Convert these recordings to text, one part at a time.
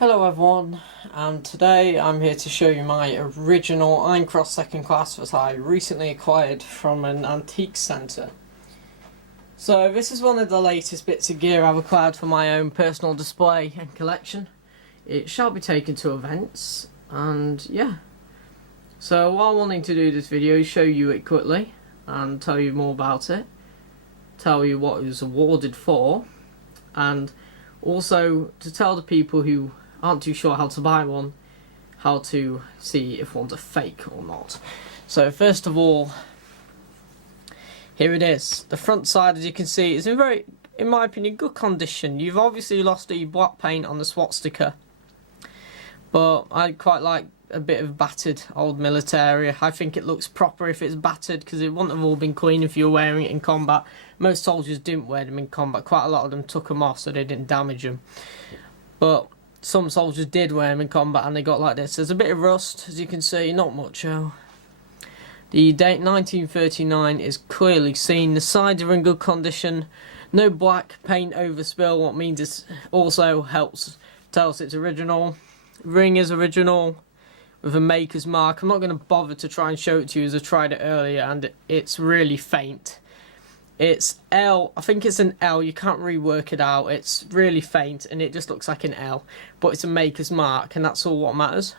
Hello everyone, and today I'm here to show you my original Iron Cross second class that I recently acquired from an antique centre. So this is one of the latest bits of gear I've acquired for my own personal display and collection. It shall be taken to events, and yeah. So what I'm wanting to do this video is show you it quickly and tell you more about it, tell you what it was awarded for, and also to tell the people who aren't too sure how to buy one, how to see if one's a fake or not. So first of all, here it is. The front side, as you can see, is in very, in my opinion, good condition. You've obviously lost the black paint on the swastika, but I quite like a bit of battered old military. I think it looks proper if it's battered, because it wouldn't have all been clean if you were wearing it in combat. Most soldiers didn't wear them in combat. Quite a lot of them took them off so they didn't damage them. But some soldiers did wear them in combat and they got like this. There's a bit of rust, as you can see, not much. The date 1939 is clearly seen. The sides are in good condition. No black paint overspill, what means it also helps tell us it's original. Ring is original with a maker's mark. I'm not going to bother to try and show it to you as I tried it earlier, and it's really faint. It's L, I think it's an L, you can't rework it out, it's really faint and it just looks like an L, but it's a maker's mark and that's all what matters,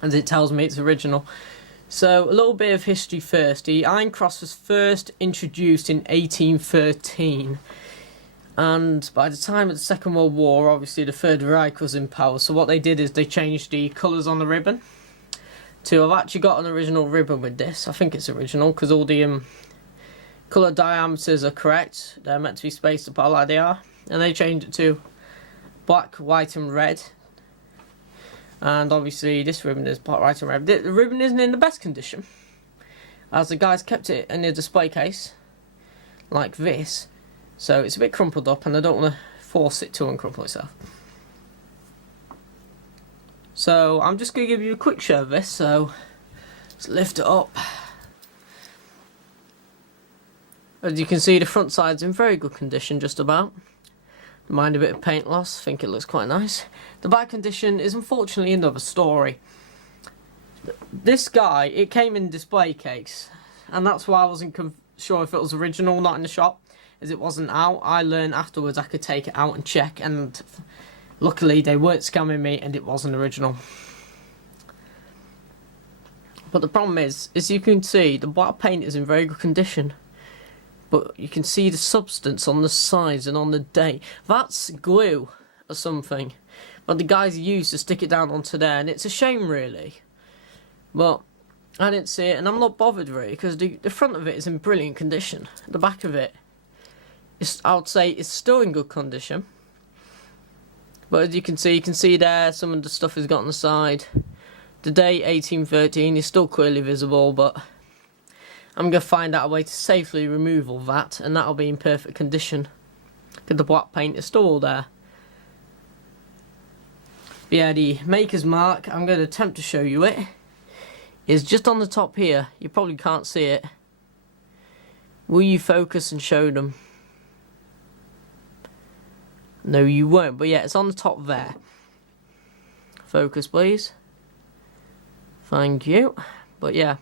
and it tells me it's original. So a little bit of history first. The Iron Cross was first introduced in 1813, and by the time of the Second World War, obviously the Third Reich was in power, so what they did is they changed the colours on the ribbon to, I've actually got an original ribbon with this. I think it's original because all the colour diameters are correct. They're meant to be spaced apart like they are, and they changed it to black, white and red. And obviously this ribbon is black, white and red. The ribbon isn't in the best condition, as the guys kept it in a display case like this, so it's a bit crumpled up and I don't want to force it to uncrumple itself. So I'm just going to give you a quick show of this, so let's lift it up. As you can see, the front side's in very good condition, just about. Mind a bit of paint loss, I think it looks quite nice. The back condition is unfortunately another story. This guy, it came in display case, and that's why I wasn't sure if it was original, not in the shop, as it wasn't out. I learned afterwards I could take it out and check, and luckily they weren't scamming me and it wasn't original. But the problem is, as you can see, the black paint is in very good condition. But you can see the substance on the sides and on the date. That's glue or something. But the guys used to stick it down onto there, and it's a shame really. But I didn't see it, and I'm not bothered really, because the front of it is in brilliant condition. The back of it, I would say, is still in good condition. But as you can see there, some of the stuff has got on the side. The date 1813 is still clearly visible, but I'm going to find out a way to safely remove all that, and that'll be in perfect condition, because the black paint is still all there. But yeah, the maker's mark, I'm going to attempt to show you it, is just on the top here. You probably can't see it. Will you focus and show them? No, you won't, but yeah, it's on the top there. Focus, please. Thank you. But yeah.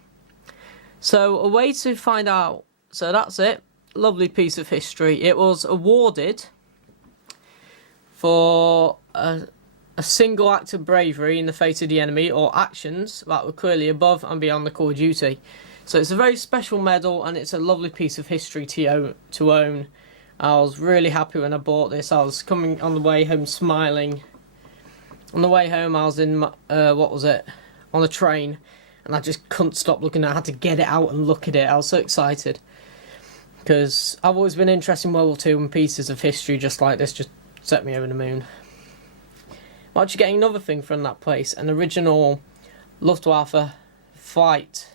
So a way to find out, so that's it, lovely piece of history. It was awarded for a single act of bravery in the face of the enemy, or actions that were clearly above and beyond the call of duty. So it's a very special medal, and it's a lovely piece of history to own. I was really happy when I bought this. I was coming on the way home smiling. On the way home I was in, on a train. And I just couldn't stop looking at it. I had to get it out and look at it. I was so excited, because I've always been interested in World War II, and pieces of history just like this just set me over the moon. I'm actually getting another thing from that place, an original Luftwaffe flight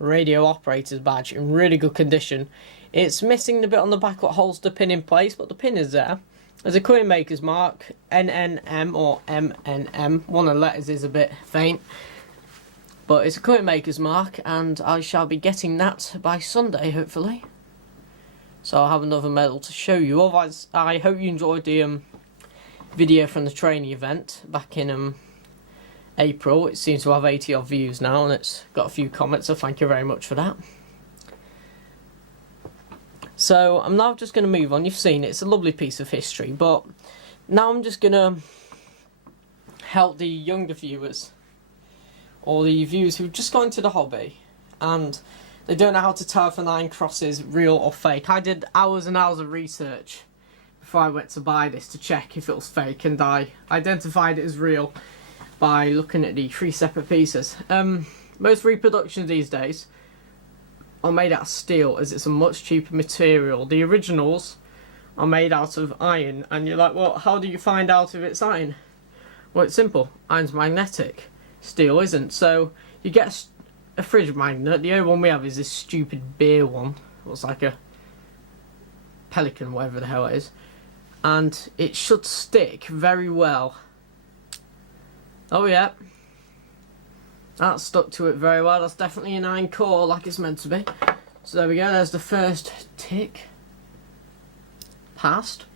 radio operator's badge in really good condition. It's missing the bit on the back that holds the pin in place, but the pin is there. There's a coin maker's mark, NNM or MNM. One of the letters is a bit faint. But it's a coin maker's mark, and I shall be getting that by Sunday, hopefully. So I'll have another medal to show you. Otherwise, I hope you enjoyed the video from the training event back in April. It seems to have 80 odd views now, and it's got a few comments, so thank you very much for that. So I'm now just going to move on. You've seen it, it's a lovely piece of history, but now I'm just going to help the younger viewers, or the viewers who've just got into the hobby and they don't know how to tell if an iron cross is real or fake. I did hours and hours of research before I went to buy this to check if it was fake, and I identified it as real by looking at the 3 separate pieces. Most reproductions these days are made out of steel, as it's a much cheaper material. The originals are made out of iron, and you're like, well, how do you find out if it's iron? Well, it's simple. Iron's magnetic, steel isn't. So you get a fridge magnet. The only one we have is this stupid beer one. It looks like a pelican, whatever the hell it is, and it should stick very well. Oh yeah, that stuck to it very well. That's definitely an iron core like it's meant to be. So there we go, there's the first tick passed.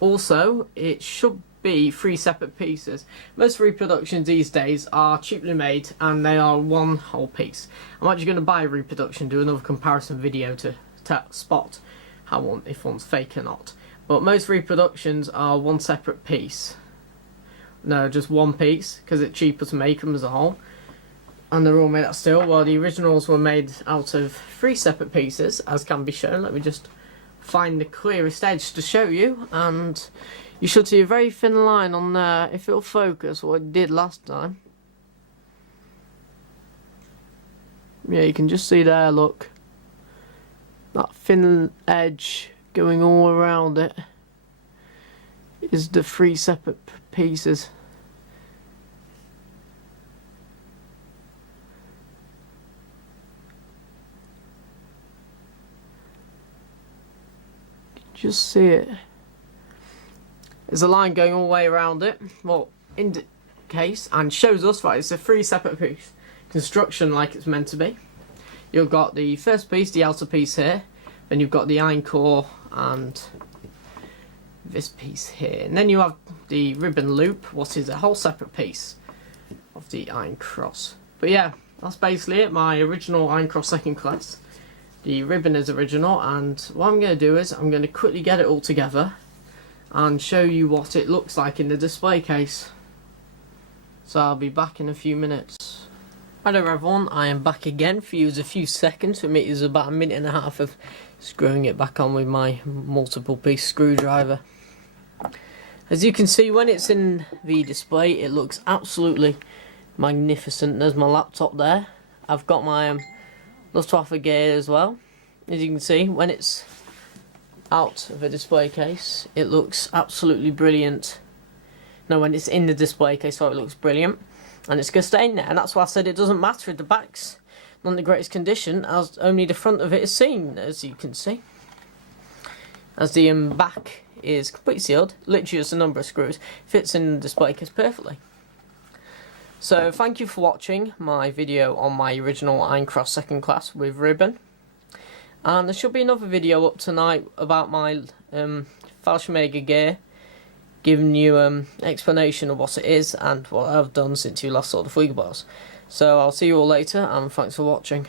Also, it should be 3 separate pieces. Most reproductions these days are cheaply made and they are one whole piece. I'm actually going to buy a reproduction, do another comparison video to spot if one's fake or not. But most reproductions are one separate piece. No, just one piece, because it's cheaper to make them as a whole. And they're all made out of steel, while the originals were made out of 3 separate pieces, as can be shown. Let me just find the clearest edge to show you, and you should see a very thin line on there, if it'll focus, what it did last time. Yeah, you can just see there, look. That thin edge going all around it is the 3 separate pieces. Just see it. There's a line going all the way around it. Well, indicates and shows us, right, it's a 3 separate piece construction like it's meant to be. You've got the first piece, the outer piece here, then you've got the iron core and this piece here, and then you have the ribbon loop, what is a whole separate piece of the iron cross. But yeah, that's basically it, my original iron cross second class. The ribbon is original, and what I'm going to do is I'm going to quickly get it all together and show you what it looks like in the display case. So I'll be back in a few minutes. Hello everyone, I am back again for you. A few seconds. For me it was about 1.5 minutes of screwing it back on with my multiple piece screwdriver. As you can see, when it's in the display it looks absolutely magnificent. There's my laptop there. I've got my Luftwaffe gear as well. As you can see, when it's out of a display case it looks absolutely brilliant. No, when it's in the display case, so it looks brilliant, and it's going to stay in there. And that's why I said it doesn't matter if the back's not in the greatest condition, as only the front of it is seen, as you can see. As the back is completely sealed, literally just a number of screws, fits in the display case perfectly. So thank you for watching my video on my original Iron Cross second class with ribbon. And there should be another video up tonight about my Fallschirmjäger gear, giving you explanation of what it is and what I've done since you last saw the Fliegerboss. So I'll see you all later, and thanks for watching.